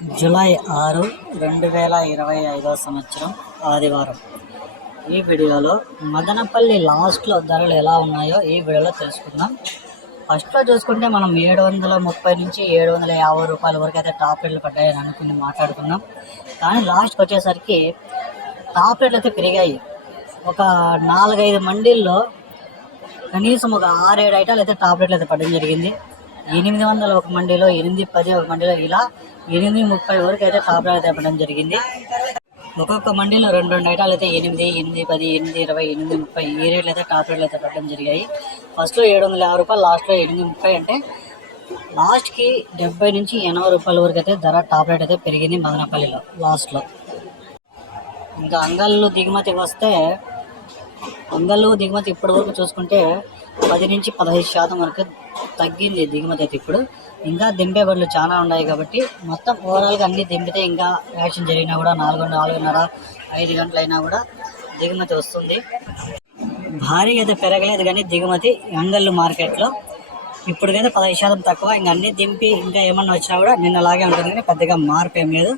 July 6, 2025 సంవత్సరం ఆదివారం. ఈ వీడియోలో మదనపల్లి లాస్ట్లో ధరలు ఎలా ఉన్నాయో ఈ వీడియోలో తెలుసుకుందాం. ఫస్ట్లో చూసుకుంటే మనం 730 నుంచి 750 రూపాయల వరకు అయితే టాప్ రేట్లు పడ్డాయని అనుకుని మాట్లాడుకున్నాం. కానీ లాస్ట్కి వచ్చేసరికి టాప్ రేట్లు అయితే పెరిగాయి. ఒక 4-5 మండీల్లో కనీసం ఒక 6-7 ఐటాలు అయితే టాప్ రేట్లు అయితే పడడం జరిగింది. 800 ఒక మండీలో, 810 ఒక మండీలో, ఇలా 830 వరకు అయితే టాప్ రేట్ అయితే పడడం జరిగింది. ఒక్కొక్క మండీలో 2 ఐటాలు అయితే 8, 810, 820, 830 ఈ రేట్లు అయితే టాప్ రేట్లు అయితే పడడం జరిగాయి. ఫస్ట్లో 750 రూపాయలు, లాస్ట్లో 830, అంటే లాస్ట్కి 70 నుంచి 80 రూపాయల వరకు అయితే ధర టాప్ రేట్ అయితే పెరిగింది మదనపల్లిలో లాస్ట్లో. ఇంకా అంగళ్ళు దిగుమతికి వస్తే, అంగళ్ళు దిగుమతి ఇప్పటి వరకు చూసుకుంటే 10 నుంచి 15% వరకు తగ్గింది దిగుమతి అయితే. ఇప్పుడు ఇంకా దింపే బడులు చాలా ఉన్నాయి కాబట్టి మొత్తం ఓవరాల్గా అన్ని దింపితే ఇంకా యాక్షన్ జరిగినా కూడా 4-4:30, 5 గంటలైనా కూడా దిగుమతి వస్తుంది. భారీగా అయితే పెరగలేదు కానీ దిగుమతి అంగళ్ళు మార్కెట్లో ఇప్పటికైతే 15% తక్కువ. ఇంకా అన్ని దింపి ఇంకా ఏమన్నా వచ్చినా కూడా నిన్నలాగే ఉంటుంది కానీ పెద్దగా మార్పు ఏం లేదు.